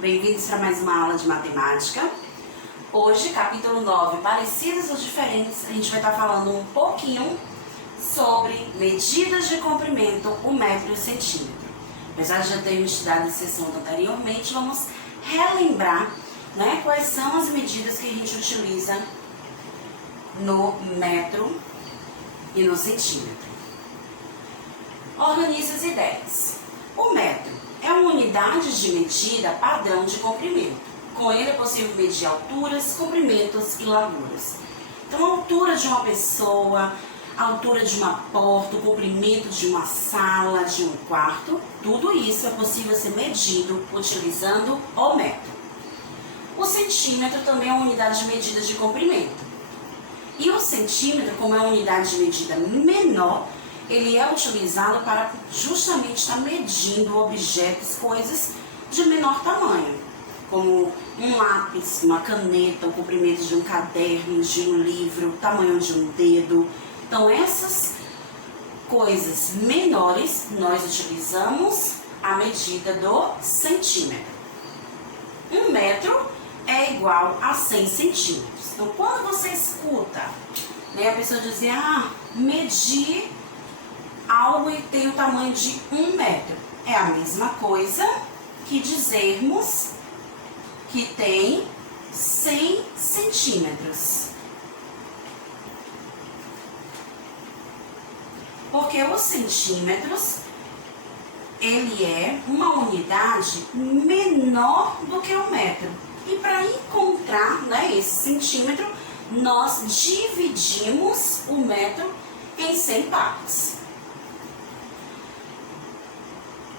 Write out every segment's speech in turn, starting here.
bem-vindos para mais uma aula de matemática. Hoje, capítulo 9, parecidos ou diferentes, a gente vai estar falando um pouquinho sobre medidas de comprimento, o metro e o centímetro. Apesar de já termos estudado esse assunto anteriormente, vamos relembrar, quais são as medidas que a gente utiliza no metro e no centímetro. Organize as ideias. O metro é uma unidade de medida padrão de comprimento. Com ele é possível medir alturas, comprimentos e larguras. Então, a altura de uma pessoa, a altura de uma porta, o comprimento de uma sala, de um quarto, tudo isso é possível ser medido utilizando o metro. O centímetro também é uma unidade de medida de comprimento. E o centímetro, como é uma unidade de medida menor, ele é utilizado para justamente estar medindo objetos, coisas de menor tamanho, como um lápis, uma caneta, o comprimento de um caderno, de um livro, o tamanho de um dedo. Então, essas coisas menores, nós utilizamos a medida do centímetro. 1 metro é igual a 100 centímetros. Então, quando você escuta, a pessoa dizer, medir algo e tem o tamanho de 1 metro. É a mesma coisa que dizermos que tem 100 centímetros. Porque os centímetros, ele é uma unidade menor do que o metro. E para encontrar esse centímetro, nós dividimos o metro em 100 partes.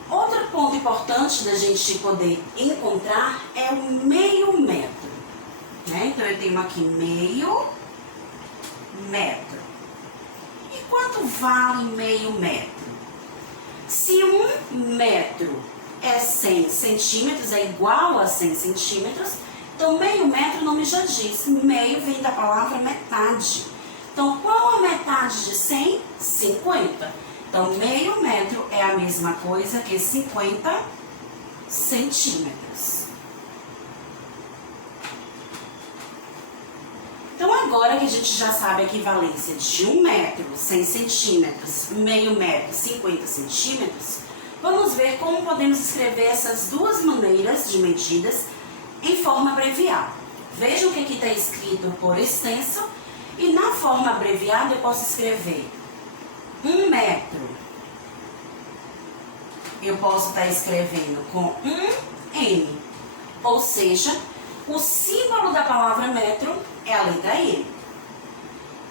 Outro ponto importante da gente poder encontrar é o meio metro. Então, eu tenho aqui meio metro. E quanto vale meio metro? Se 1 metro é 100 centímetros, é igual a 100 centímetros, então meio metro o nome já diz. Meio vem da palavra metade. Então, qual a metade de 100? 50. Então, meio metro é a mesma coisa que 50 centímetros. Então, agora que a gente já sabe a equivalência de 1 metro, 100 centímetros, meio metro, 50 centímetros, vamos ver como podemos escrever essas duas maneiras de medidas em forma abreviada. Vejam que aqui está escrito por extenso e na forma abreviada eu posso escrever 1 metro, eu posso estar escrevendo com 1M, ou seja, o símbolo da palavra metro é a letra M.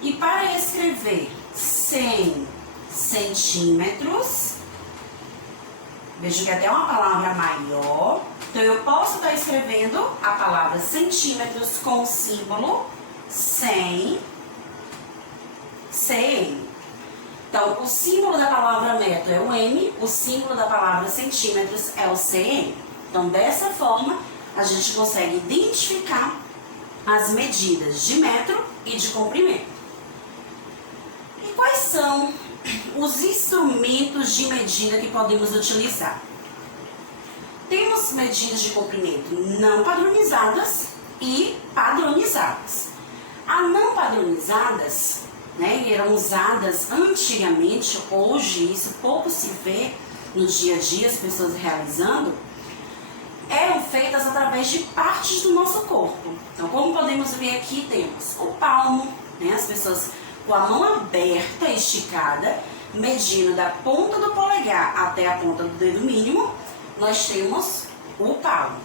E para escrever 100 centímetros, veja que até uma palavra maior, então eu posso estar escrevendo a palavra centímetros com o símbolo 100 CM. Então, o símbolo da palavra metro é o M, o símbolo da palavra centímetros é o CM. Então, dessa forma, a gente consegue identificar as medidas de metro e de comprimento. E quais são os instrumentos de medida que podemos utilizar? Temos medidas de comprimento não padronizadas e padronizadas. As não padronizadas eram usadas antigamente, hoje isso pouco se vê no dia a dia, as pessoas realizando, eram feitas através de partes do nosso corpo. Então, como podemos ver aqui, temos o palmo, as pessoas com a mão aberta, esticada, medindo da ponta do polegar até a ponta do dedo mínimo, nós temos o palmo.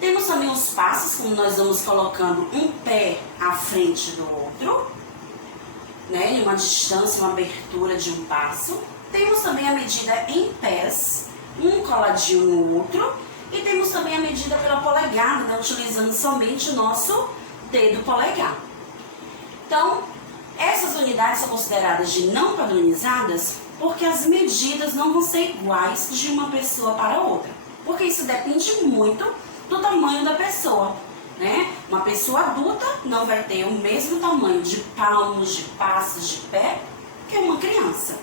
Temos também os passos, como nós vamos colocando um pé à frente do outro, em uma distância, uma abertura de um passo. Temos também a medida em pés, um coladinho no outro. E temos também a medida pela polegada, utilizando somente o nosso dedo polegar. Então, essas unidades são consideradas de não padronizadas porque as medidas não vão ser iguais de uma pessoa para outra. Porque isso depende muito do tamanho da pessoa. Uma pessoa adulta não vai ter o mesmo tamanho de palmos, de passos, de pé que uma criança.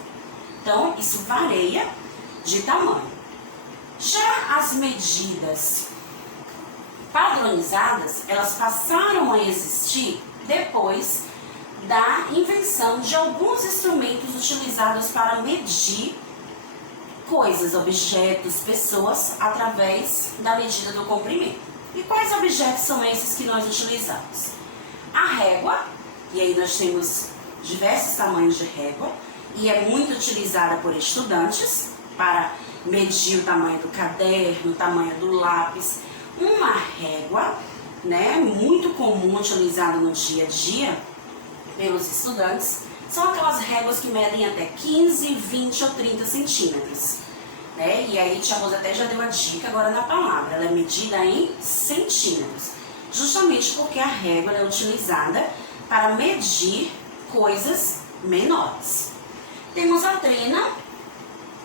Então, isso varia de tamanho. Já as medidas padronizadas, elas passaram a existir depois da invenção de alguns instrumentos utilizados para medir coisas, objetos, pessoas, através da medida do comprimento. E quais objetos são esses que nós utilizamos? A régua, e aí nós temos diversos tamanhos de régua, e é muito utilizada por estudantes para medir o tamanho do caderno, o tamanho do lápis. Uma régua, né, muito comum utilizada no dia a dia pelos estudantes, são aquelas réguas que medem até 15, 20 ou 30 centímetros. Né? E aí, Tia Rosa até já deu a dica agora na palavra, ela é medida em centímetros. Justamente porque a régua é utilizada para medir coisas menores. Temos a trena,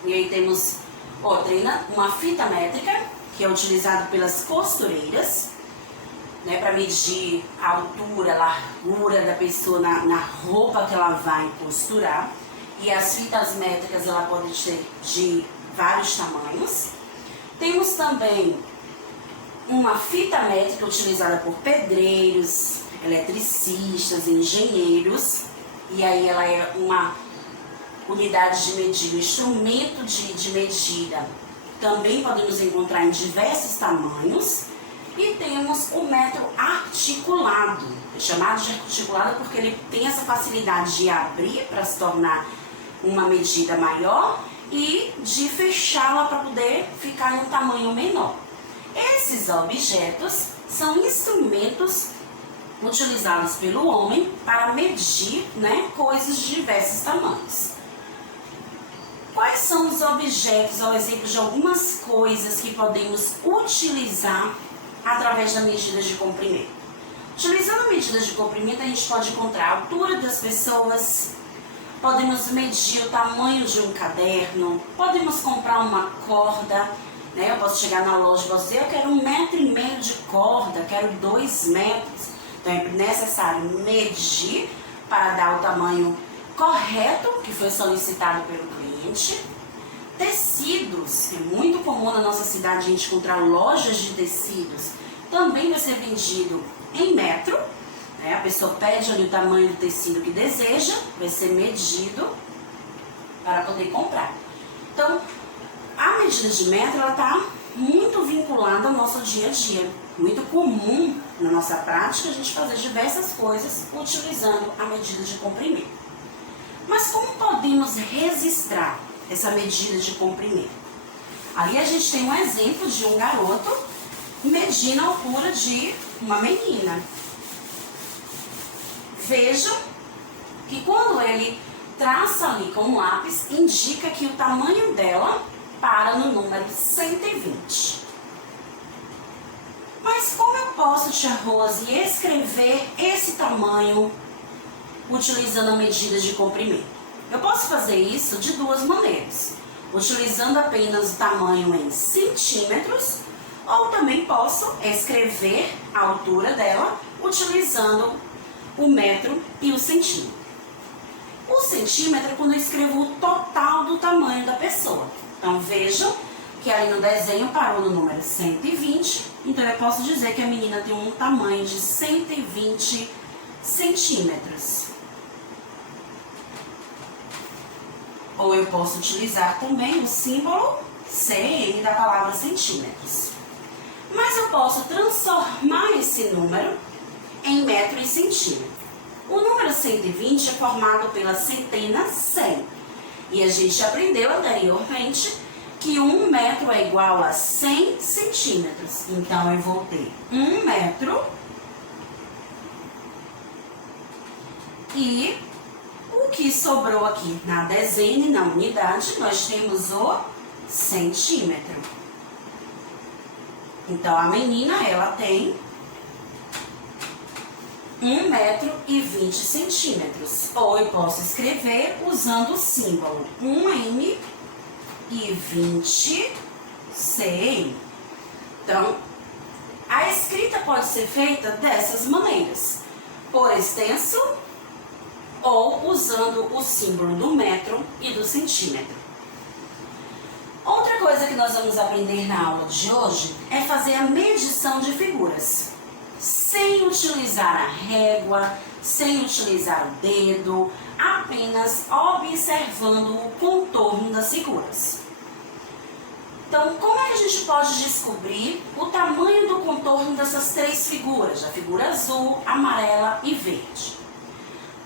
e aí temos trena, uma fita métrica, que é utilizado pelas costureiras, né, para medir a altura, a largura da pessoa na roupa que ela vai costurar. E as fitas métricas ela pode ser de vários tamanhos. Temos também uma fita métrica utilizada por pedreiros, eletricistas, engenheiros. E aí ela é uma unidade de medida, um instrumento de medida. Também podemos encontrar em diversos tamanhos. E temos o metro articulado, é chamado de articulado porque ele tem essa facilidade de abrir para se tornar uma medida maior e de fechá-la para poder ficar em um tamanho menor. Esses objetos são instrumentos utilizados pelo homem para medir, né, coisas de diversos tamanhos. Quais são os objetos, ao exemplo de algumas coisas que podemos utilizar através da medida de comprimento? Utilizando a medida de comprimento, a gente pode encontrar a altura das pessoas, podemos medir o tamanho de um caderno, podemos comprar uma corda, né? Eu posso chegar na loja e posso dizer, eu quero 1,5 metro de corda, quero 2 metros. Então é necessário medir para dar o tamanho correto que foi solicitado pelo cliente. Tecidos, é muito comum na nossa cidade a gente encontrar lojas de tecidos, também vai ser vendido em metro, né? A pessoa pede ali o tamanho do tecido que deseja, vai ser medido para poder comprar. Então, a medida de metro está muito vinculada ao nosso dia a dia. Muito comum na nossa prática a gente fazer diversas coisas utilizando a medida de comprimento. Mas como podemos registrar essa medida de comprimento? Ali a gente tem um exemplo de um garoto medindo a altura de uma menina. Vejam que quando ele traça ali com um lápis, indica que o tamanho dela para no número 120. Mas como eu posso, Tia Rose, escrever esse tamanho utilizando a medida de comprimento? Eu posso fazer isso de duas maneiras. Utilizando apenas o tamanho em centímetros, ou também posso escrever a altura dela utilizando o metro e o centímetro. O centímetro é quando eu escrevo o total do tamanho da pessoa. Então vejam que ali no desenho parou no número 120, então eu posso dizer que a menina tem um tamanho de 120 centímetros. Ou eu posso utilizar também o símbolo cm da palavra centímetros. Mas eu posso transformar esse número em metro e centímetro. O número 120 é formado pela centena 100. E a gente aprendeu anteriormente que 1 metro é igual a 100 centímetros. Então, eu vou ter 1 metro e o que sobrou aqui na dezena e na unidade, nós temos o centímetro. Então, a menina, ela tem 1 metro e 20 centímetros. Ou eu posso escrever usando o símbolo 1m e 20 cm. Então, a escrita pode ser feita dessas maneiras. Por extenso ou usando o símbolo do metro e do centímetro. Outra coisa coisa que nós vamos aprender na aula de hoje é fazer a medição de figuras, sem utilizar a régua, sem utilizar o dedo, apenas observando o contorno das figuras. Então, como é que a gente pode descobrir o tamanho do contorno dessas três figuras, a figura azul, amarela e verde?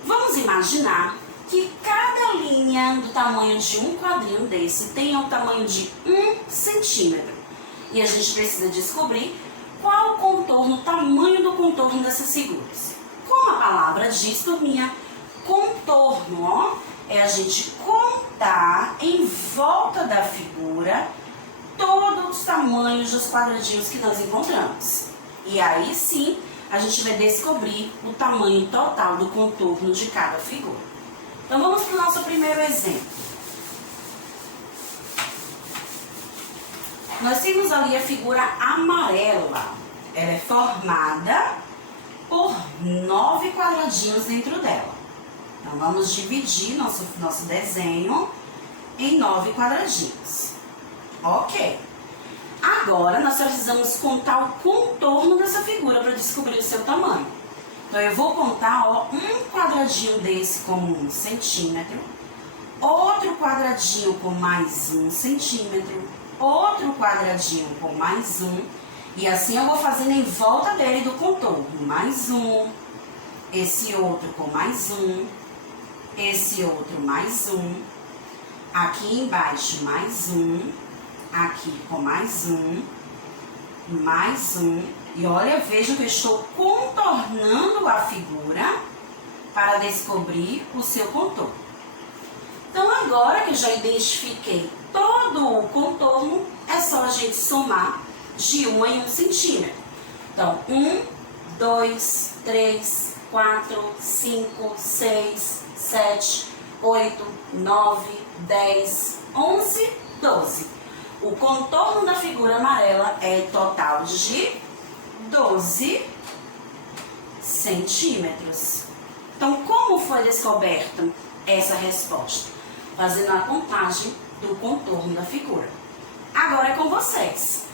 Vamos imaginar que cada linha do tamanho de um quadrinho desse tenha o tamanho de 1 centímetro. E a gente precisa descobrir qual o contorno, o tamanho do contorno dessas figuras. Como a palavra diz, turminha, contorno, ó, é a gente contar em volta da figura todos os tamanhos dos quadradinhos que nós encontramos. E aí sim, a gente vai descobrir o tamanho total do contorno de cada figura. Então vamos para o nosso primeiro exemplo. Nós temos ali a figura amarela. Ela é formada por 9 quadradinhos dentro dela. Então vamos dividir nosso desenho em 9 quadradinhos. Ok. Agora nós precisamos contar o contorno dessa figura para descobrir o seu tamanho. Então eu vou contar, ó, um quadradinho desse com 1 centímetro, outro quadradinho com mais 1 centímetro, outro quadradinho com mais 1, e assim eu vou fazendo em volta dele do contorno. Mais 1, esse outro com mais 1, esse outro mais 1, aqui embaixo mais 1, aqui com mais 1, e olha, veja que eu estou contornando a figura para descobrir o seu contorno. Então agora que eu já identifiquei todo o contorno, é só a gente somar de 1 em 1 centímetro. Então 1, 2, 3, 4, 5, 6, 7, 8, 9, 10, 11, 12. O contorno da figura amarela é total de 12 centímetros. Então, como foi descoberta essa resposta? Fazendo a contagem do contorno da figura. Agora é com vocês.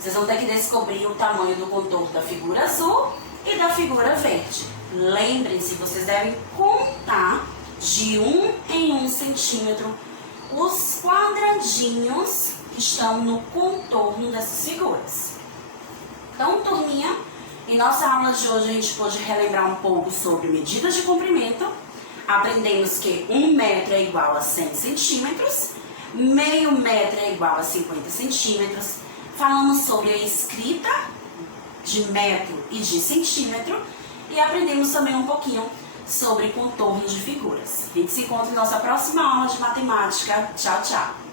Vocês vão ter que descobrir o tamanho do contorno da figura azul e da figura verde. Lembrem-se, vocês devem contar de 1 em 1 centímetro os quadradinhos que estão no contorno dessas figuras. Então, turminha, em nossa aula de hoje a gente pôde relembrar um pouco sobre medidas de comprimento. Aprendemos que 1 metro é igual a 100 centímetros, meio metro é igual a 50 centímetros. Falamos sobre a escrita de metro e de centímetro e aprendemos também um pouquinho sobre contorno de figuras. A gente se encontra em nossa próxima aula de matemática. Tchau, tchau!